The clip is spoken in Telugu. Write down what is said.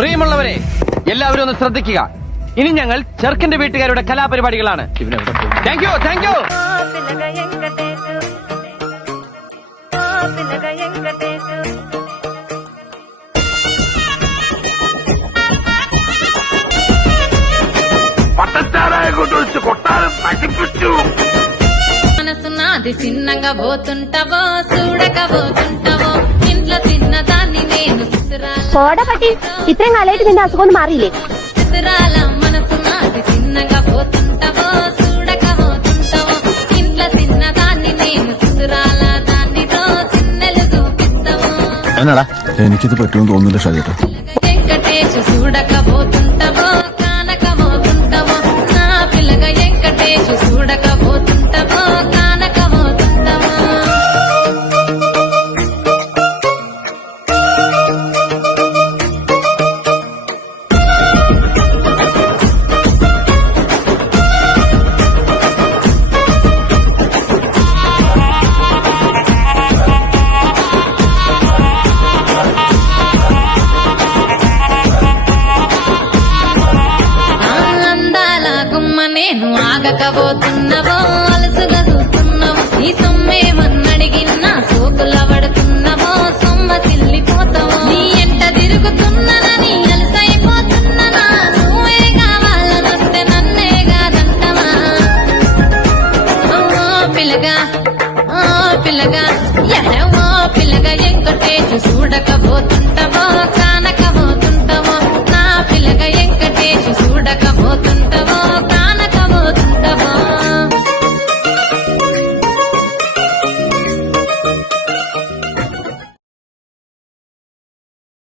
പ്രിയമുള്ളവരെ, എല്ലാവരും ഒന്ന് ശ്രദ്ധിക്കുക. ഇനി ഞങ്ങൾ ചെറുക്കന്റെ വീട്ടുകാരുടെ കലാപരിപാടികളാണ്. Thank you, thank you. మనసున్నది చిన్నగా పోతుంటావో చూడకపోతుంటావో ఇంట్లో చిన్నదాన్ని నేను കോടപട്ടി ഇത്രയും കാലമായിട്ട് നിന്റെ അസുഖം മാറിയില്ലേ? చిత్రాల మనసున్నది చిన్నగా పోతుంటావో చూడకపోతుంటావో ఇంట్లో చిన్నదాన్ని నేను చిత్రాల దానితో చిన్నలు చూపిస్తావో. എന്നാടാ എനിക്കിത് പറ്റുമെന്ന് തോന്നുന്നില്ല ഷാജേട്ടാ. వెంకటేశు చూడకపోతుంటావో కానకపోతుంటావో నా పిల్లగా వెంకటేశు చూడకపోతుంటావో కానకపోతుంటావో. అందాల గుమ్మ నేను ఆగకపోతున్నా